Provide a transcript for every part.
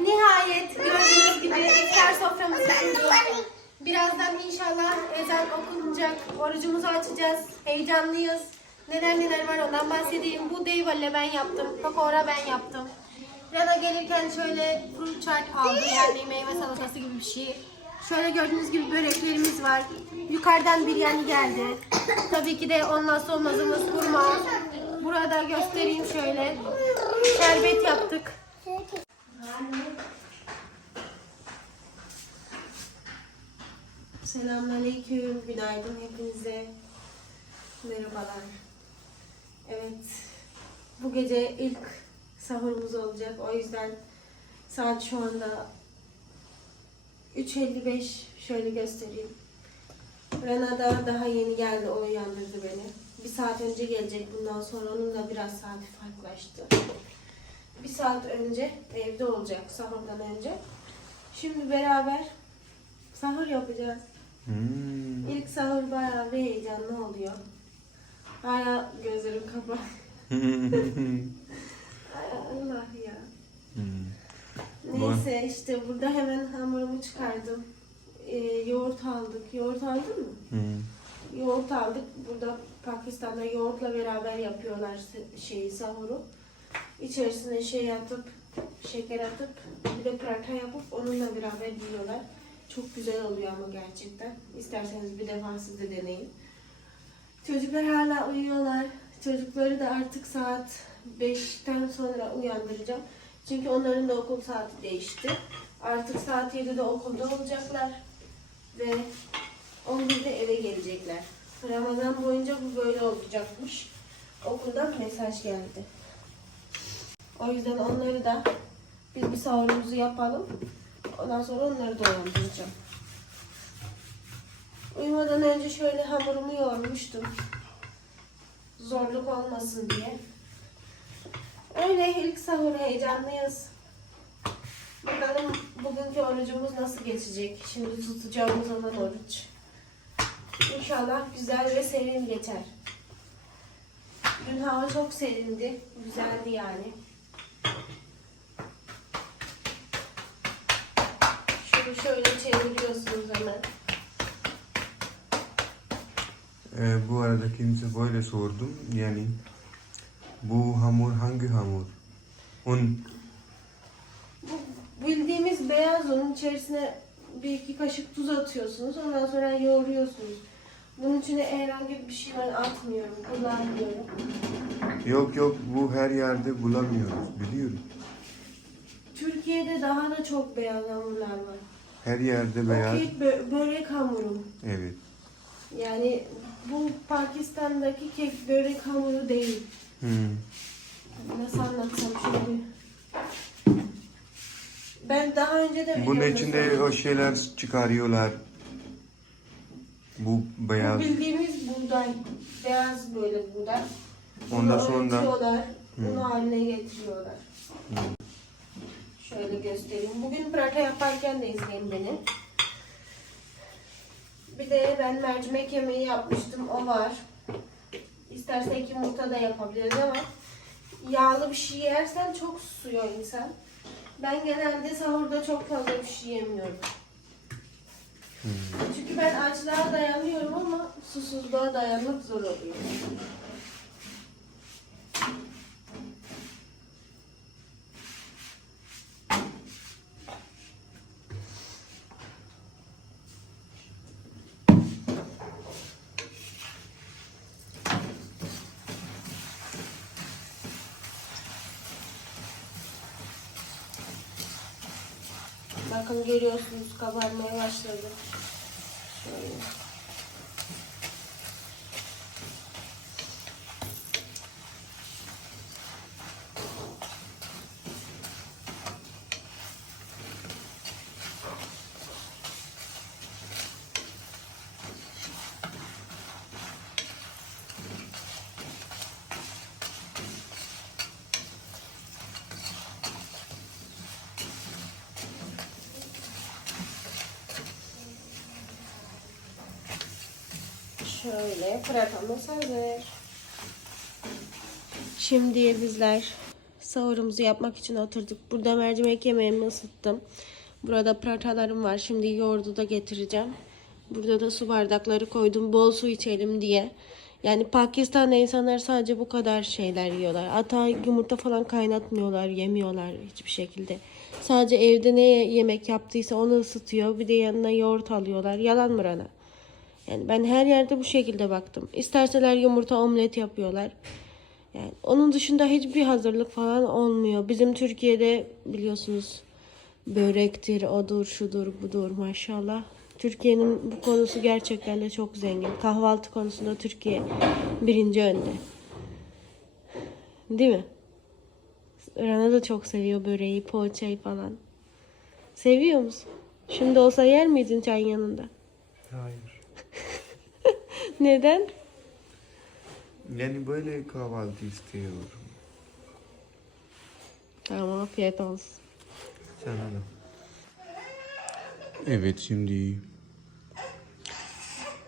Nihayet gördüğünüz gibi iftar soframız kuruldu. Birazdan inşallah ezan okunacak. Orucumuzu açacağız. Heyecanlıyız. Neler neler var ondan bahsedeyim. Bu deyvalle ben yaptım. Pakora ben yaptım. Rana gelirken şöyle fruit chart aldı. Yani meyve salatası gibi bir şey. Şöyle gördüğünüz gibi böreklerimiz var. Yukarıdan biryani geldi. Tabii ki de olmazsa olmazımız hurma. Burada göstereyim şöyle. Şerbet yaptık. Selamünaleyküm, günaydın hepinize. Merhabalar. Evet, bu gece ilk sahurumuz olacak. O yüzden saat şu anda 3.55 şöyle göstereyim. Rana da daha yeni geldi, o uyandırdı beni. Bir saat önce gelecek bundan sonra onun da biraz saati farklılaştı. Bir saat önce evde olacak sahurdan önce. Şimdi beraber sahur yapacağız. Hmm. İlk sahur bayağı bir heyecanlı oluyor. Hala gözlerim kapalı. Allah ya. Hmm. Neyse işte burada hemen hamurumu çıkardım. Ee, yoğurt aldık. Yoğurt aldın mı? Hmm. Yoğurt aldık. Burada Pakistan'da yoğurtla beraber yapıyorlar şeyi sahuru. İçerisine şey atıp, şeker atıp, bir de prata yapıp onunla beraber yiyorlar. Çok güzel oluyor ama gerçekten. İsterseniz bir defa siz de deneyin. Çocuklar hala uyuyorlar. Çocukları da artık saat 5'ten sonra uyandıracağım. Çünkü onların da okul saati değişti. Artık saat 7'de okulda olacaklar. Ve 11'de eve gelecekler. Ramazan boyunca bu böyle olacakmış. Okuldan mesaj geldi. O yüzden onları da biz bir sahurumuzu yapalım. Ondan sonra onları da uyandıracağım. Uyumadan önce şöyle hamurumu yoğurmuştum. Zorluk olmasın diye. Öyle ilk sahur heyecanlıyız. Bakalım bugünkü orucumuz nasıl geçecek? Şimdi tutacağımız olan oruç. İnşallah güzel ve serin geçer. Dün hava çok serindi. Güzeldi yani. Şunu şöyle çeviriyorsunuz hemen. Ee, bu arada kimse böyle sordum. Yani bu hamur hangi hamur? Un. Bu bildiğimiz beyaz unun içerisine bir iki kaşık tuz atıyorsunuz. Ondan sonra yoğuruyorsunuz. Bunun içine herhangi bir şey ben atmıyorum, kullanmıyorum. Yok yok bu her yerde bulamıyoruz biliyorum. Türkiye'de daha da çok beyaz hamurlar var. Her yerde beyaz. kek bö- börek hamuru. Evet. Yani bu Pakistan'daki kek börek hamuru değil. Hmm. Nasıl anlatsam şimdi. Ben daha önce de Bunun içinde o şeyler çıkarıyorlar. Bu Bu beyaz. bildiğimiz buğday. Beyaz böyle buğday. Ondan sonra-. Hmm. Bunu haline getiriyorlar. Hmm. Şöyle göstereyim. Bugün prata yaparken de izleyin beni. Bir de ben mercimek yemeği yapmıştım. O var. İstersek yumurta da yapabiliriz ama yağlı bir şey yersen çok susuyor insan. Ben genelde sahurda çok fazla bir şey yemiyorum. Çünkü ben açlığa dayanıyorum ama susuzluğa dayanmak zor oluyor. Bakın görüyorsunuz kabarmaya başladı. Şöyle. Şöyle pratamız hazır. Şimdi bizler sahurumuzu yapmak için oturduk. Burada mercimek yemeğimi ısıttım. Burada pratalarım var. Şimdi yoğurdu da getireceğim. Burada da su bardakları koydum. Bol su içelim diye. Yani Pakistan'da insanlar sadece bu kadar şeyler yiyorlar. Hatta yumurta falan kaynatmıyorlar, yemiyorlar hiçbir şekilde. Sadece evde ne yemek yaptıysa onu ısıtıyor. Bir de yanına yoğurt alıyorlar. Yalan mı Rana? Yani ben her yerde bu şekilde baktım. İsterseler yumurta omlet yapıyorlar. Yani onun dışında hiçbir hazırlık falan olmuyor. Bizim Türkiye'de biliyorsunuz börektir, odur, şudur, budur maşallah. Türkiye'nin bu konusu gerçekten de çok zengin. Kahvaltı konusunda Türkiye birinci önde. Değil mi? Rana da çok seviyor böreği, poğaçayı falan. Seviyor musun? Şimdi olsa yer miydin çayın yanında? Hayır. Neden? Yani böyle kahvaltı istiyorum. Tamam afiyet olsun. Sana da. Evet şimdi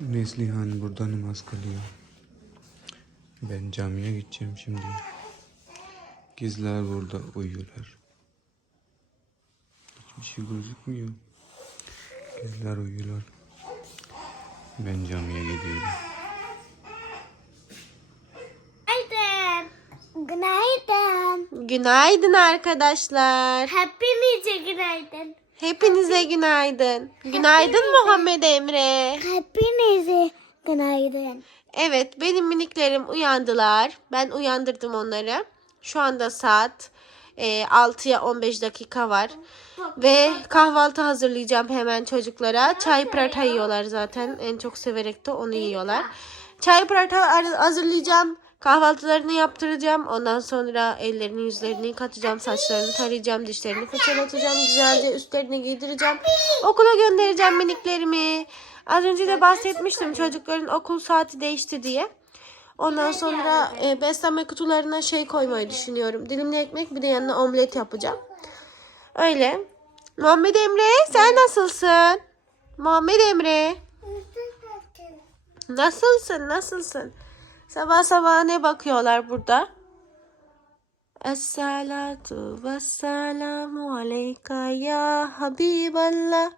Neslihan burada namaz kılıyor. Ben camiye gideceğim şimdi. Kızlar burada uyuyorlar. Hiçbir şey gözükmüyor. Kızlar uyuyorlar. Ben camiye gidiyorum. Günaydın. Günaydın. Günaydın arkadaşlar. Hepinize günaydın. Hepinize günaydın. Günaydın Muhammed Emre. Hepinize günaydın. Evet benim miniklerim uyandılar. Ben uyandırdım onları. Şu anda saat e, 6'ya 15 dakika var. Ve kahvaltı hazırlayacağım hemen çocuklara. Çay pırata yiyorlar zaten. En çok severek de onu yiyorlar. Çay pırata ar- hazırlayacağım. Kahvaltılarını yaptıracağım. Ondan sonra ellerini yüzlerini yıkatacağım. Saçlarını tarayacağım. Dişlerini fırçalatacağım. Güzelce üstlerini giydireceğim. Okula göndereceğim miniklerimi. Az önce de bahsetmiştim çocukların okul saati değişti diye. Ondan sonra e, beslenme kutularına şey koymayı düşünüyorum. Dilimli ekmek bir de yanına omlet yapacağım. Öyle. Muhammed Emre sen nasılsın? Muhammed Emre nasılsın nasılsın? Sabah sabah ne bakıyorlar burada? Esselatu vesselamu aleyka ya Habiballah.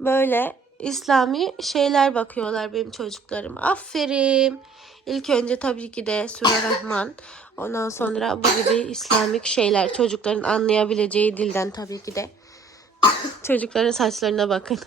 Böyle İslami şeyler bakıyorlar benim çocuklarım. Aferin. İlk önce tabii ki de Sure Rahman. Ondan sonra bu gibi İslamik şeyler. Çocukların anlayabileceği dilden tabii ki de. Çocukların saçlarına bakın.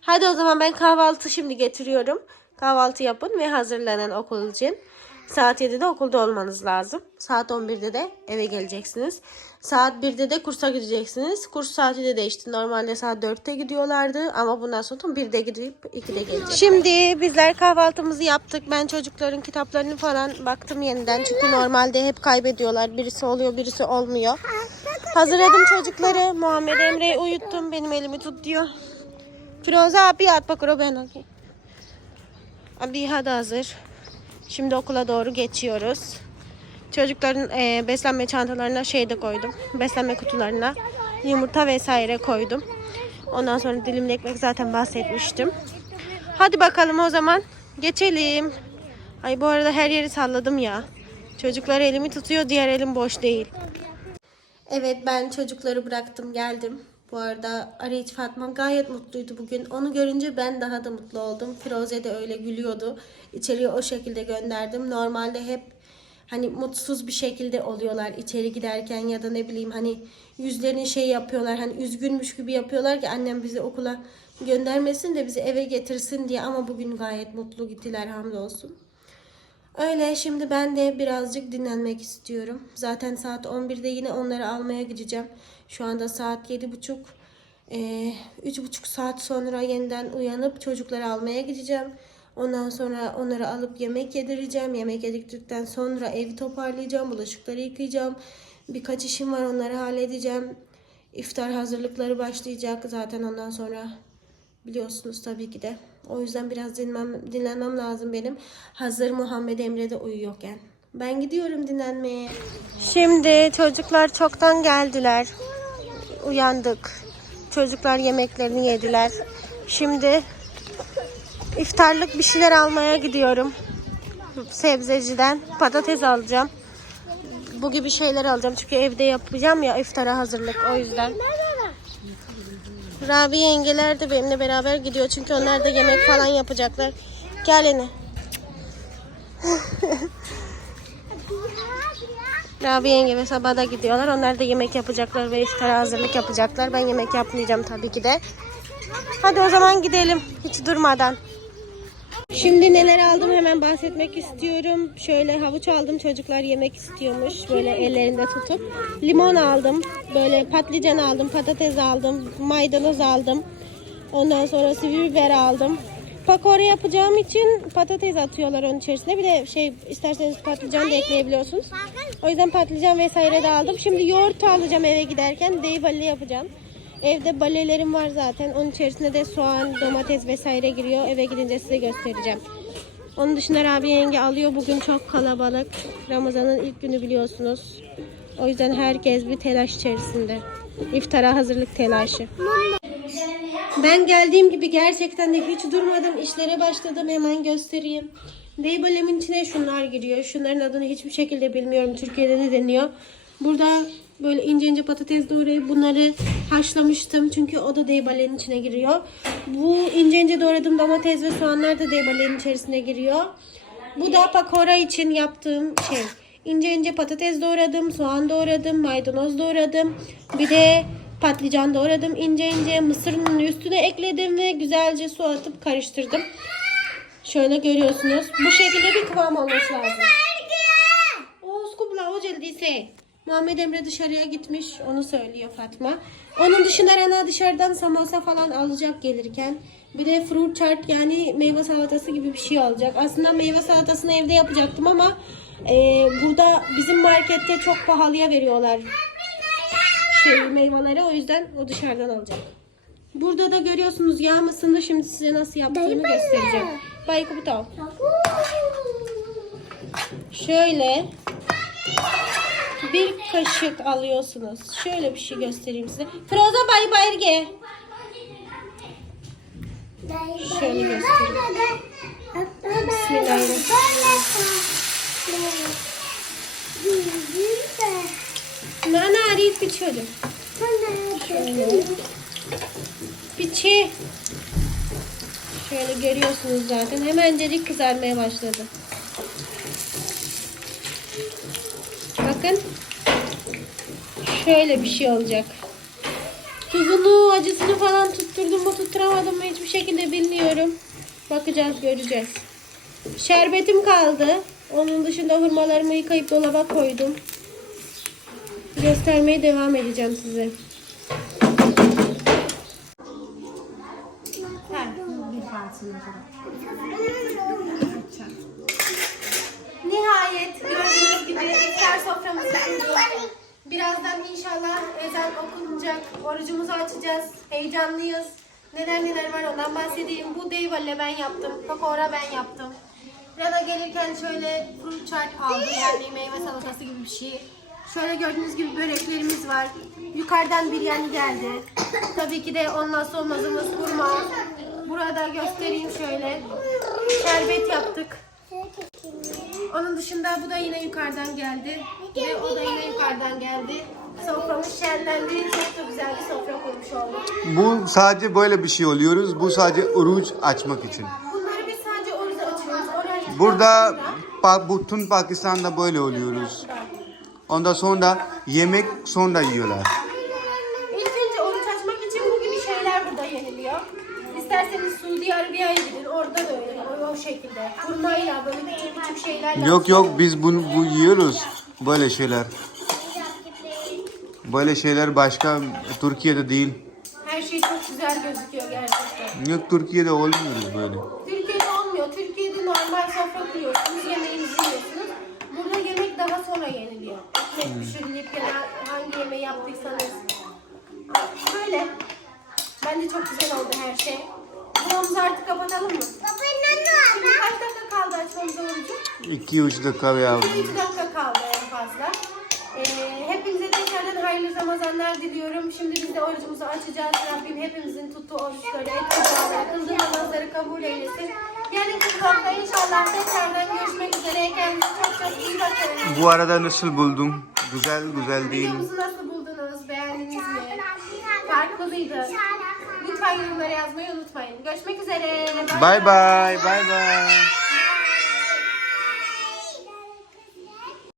Hadi o zaman ben kahvaltı şimdi getiriyorum. Kahvaltı yapın ve hazırlanan okul için. Saat 7'de okulda olmanız lazım. Saat 11'de de eve geleceksiniz. Saat 1'de de kursa gideceksiniz. Kurs saati de değişti. Normalde saat 4'te gidiyorlardı ama bundan sonra 1'de gidip 2'de gelecek. Şimdi bizler kahvaltımızı yaptık. Ben çocukların kitaplarını falan baktım yeniden. Çünkü normalde hep kaybediyorlar. Birisi oluyor, birisi olmuyor. Hazırladım çocukları. Muhammed Emre'yi uyuttum. Benim elimi tut diyor. Firoze abi at bakır ben okey. Abi hadi hazır. Şimdi okula doğru geçiyoruz. Çocukların e, beslenme çantalarına şey de koydum. Beslenme kutularına yumurta vesaire koydum. Ondan sonra dilimli ekmek zaten bahsetmiştim. Hadi bakalım o zaman geçelim. Ay bu arada her yeri salladım ya. Çocuklar elimi tutuyor, diğer elim boş değil. Evet ben çocukları bıraktım geldim. Bu arada Arayıcı Fatma gayet mutluydu bugün. Onu görünce ben daha da mutlu oldum. Firoze de öyle gülüyordu. İçeriye o şekilde gönderdim. Normalde hep hani mutsuz bir şekilde oluyorlar içeri giderken ya da ne bileyim hani yüzlerini şey yapıyorlar. Hani üzgünmüş gibi yapıyorlar ki annem bizi okula göndermesin de bizi eve getirsin diye ama bugün gayet mutlu gittiler hamdolsun. Öyle şimdi ben de birazcık dinlenmek istiyorum. Zaten saat 11'de yine onları almaya gideceğim. Şu anda saat 7.30. Ee, üç buçuk saat sonra yeniden uyanıp çocukları almaya gideceğim. Ondan sonra onları alıp yemek yedireceğim. Yemek yedirdikten sonra evi toparlayacağım. Bulaşıkları yıkayacağım. Birkaç işim var onları halledeceğim. İftar hazırlıkları başlayacak zaten ondan sonra Biliyorsunuz tabii ki de. O yüzden biraz dinlenmem, dinlenmem lazım benim. Hazır Muhammed Emre de uyuyorken. Ben gidiyorum dinlenmeye. Şimdi çocuklar çoktan geldiler. Uyandık. Çocuklar yemeklerini yediler. Şimdi iftarlık bir şeyler almaya gidiyorum. Sebzeciden patates alacağım. bu gibi şeyler alacağım. Çünkü evde yapacağım ya iftara hazırlık o yüzden. Rabi yengeler de benimle beraber gidiyor. Çünkü onlar da yemek falan yapacaklar. Gel Ene. Rabi yenge ve Sabah da gidiyorlar. Onlar da yemek yapacaklar ve iftara hazırlık yapacaklar. Ben yemek yapmayacağım tabii ki de. Hadi o zaman gidelim hiç durmadan. Şimdi neler aldım hemen bahsetmek istiyorum. Şöyle havuç aldım çocuklar yemek istiyormuş. Böyle ellerinde tutup. Limon aldım. Böyle patlıcan aldım, patates aldım, maydanoz aldım. Ondan sonra sivri biber aldım. Pakora yapacağım için patates atıyorlar onun içerisine. Bir de şey isterseniz patlıcan da ekleyebiliyorsunuz. O yüzden patlıcan vesaire de aldım. Şimdi yoğurt alacağım eve giderken. Deyvalli yapacağım. Evde balelerim var zaten. Onun içerisine de soğan, domates vesaire giriyor. Eve gidince size göstereceğim. Onun dışında Rabia yenge alıyor. Bugün çok kalabalık. Ramazan'ın ilk günü biliyorsunuz. O yüzden herkes bir telaş içerisinde. İftara hazırlık telaşı. Ben geldiğim gibi gerçekten de hiç durmadım. İşlere başladım. Hemen göstereyim. Deybalemin içine şunlar giriyor. Şunların adını hiçbir şekilde bilmiyorum. Türkiye'de ne deniyor. Burada böyle ince ince patates doğrayıp bunları haşlamıştım. Çünkü o da deybalenin içine giriyor. Bu ince ince doğradığım domates ve soğanlar da deybalenin içerisine giriyor. Bu da pakora için yaptığım şey. İnce ince patates doğradım, soğan doğradım, maydanoz doğradım. Bir de patlıcan doğradım ince ince. Mısırın üstüne ekledim ve güzelce su atıp karıştırdım. Şöyle görüyorsunuz. Bu şekilde bir kıvam olması lazım. O skubla o celdiyse. Muhammed Emre dışarıya gitmiş. Onu söylüyor Fatma. Onun dışında Rana dışarıdan samosa falan alacak gelirken. Bir de fruit chart yani meyve salatası gibi bir şey alacak. Aslında meyve salatasını evde yapacaktım ama e, burada bizim markette çok pahalıya veriyorlar şey meyveleri. O yüzden o dışarıdan alacak. Burada da görüyorsunuz yağ mısını şimdi size nasıl yaptığımı göstereceğim. Bay Kubutal. Şöyle bir kaşık alıyorsunuz. Şöyle bir şey göstereyim size. Froza bay bayırge. Şöyle göstereyim. Nana arayıp biçiyordum. Biçi. Şöyle görüyorsunuz zaten. Hemencecik kızarmaya başladı. Bakın. Şöyle bir şey olacak. Tuzunu, acısını falan tutturdum mu tutturamadım mı hiçbir şekilde bilmiyorum. Bakacağız, göreceğiz. Şerbetim kaldı. Onun dışında hurmalarımı yıkayıp dolaba koydum. Göstermeye devam edeceğim size. Nihayet gördüğünüz gibi iftar soframızı kurduk. Birazdan inşallah ezan okunacak. Orucumuzu açacağız. Heyecanlıyız. Neler neler var ondan bahsedeyim. Bu deyvalle ben yaptım. Pakora ben yaptım. Rana gelirken şöyle fruit chart aldı. Yani meyve salatası gibi bir şey. Şöyle gördüğünüz gibi böreklerimiz var. Yukarıdan biryani geldi. Tabii ki de olmazsa olmazımız hurma. Burada göstereyim şöyle. Şerbet yaptık. Onun dışında bu da yine yukarıdan geldi. Ve o da yine yukarıdan geldi. Soframız şenlendi. Çok da güzel bir sofra kurmuş olduk. Bu sadece böyle bir şey oluyoruz. Bu sadece oruç açmak için. Bunları biz sadece oruç açıyoruz. Oruç Burada pa- bütün Pakistan'da böyle oluyoruz. Ondan sonra yemek sonra yiyorlar. İlk önce oruç açmak için bu gibi şeyler burada yeniliyor. İsterseniz Suudi Arabia'ya gidin. Orada da öyle. Şekilde. Hurmayla böyle küçük küçük şeylerle. Yok yok biz bunu bu yiyoruz. Böyle şeyler. Böyle şeyler başka Türkiye'de değil. Her şey çok güzel gözüküyor gerçekten. Yok Türkiye'de olmuyoruz böyle. Türkiye'de olmuyor. Türkiye'de normal sofra kuruyorsunuz, yemeğinizi yiyorsunuz. Burada yemek daha sonra yeniliyor. Ekmek pişirilip ya da hangi yemeği yaptıysanız. Böyle. Bence çok güzel oldu her şey. Buramızı artık kapatalım mı? Şimdi kaç dakika kaldı açmamıza orucu? 2-3 dakika ya. 2 dakika kaldı en fazla. Ee, hepinize tekrardan hayırlı Ramazanlar diliyorum. Şimdi biz de orucumuzu açacağız. Rabbim hepimizin tuttuğu oruçları, duaları, kıldığı namazları kabul eylesin. Yarınki vlogda inşallah tekrardan görüşmek üzere. Kendinize çok çok iyi bakın. Bu arada nasıl buldum? Güzel güzel değil. Videomuzu nasıl buldunuz? Beğendiniz mi? Farklı mıydı? Lütfen yorumlara yazmayı unutmayın. Görüşmek üzere. Bye bye bye bye.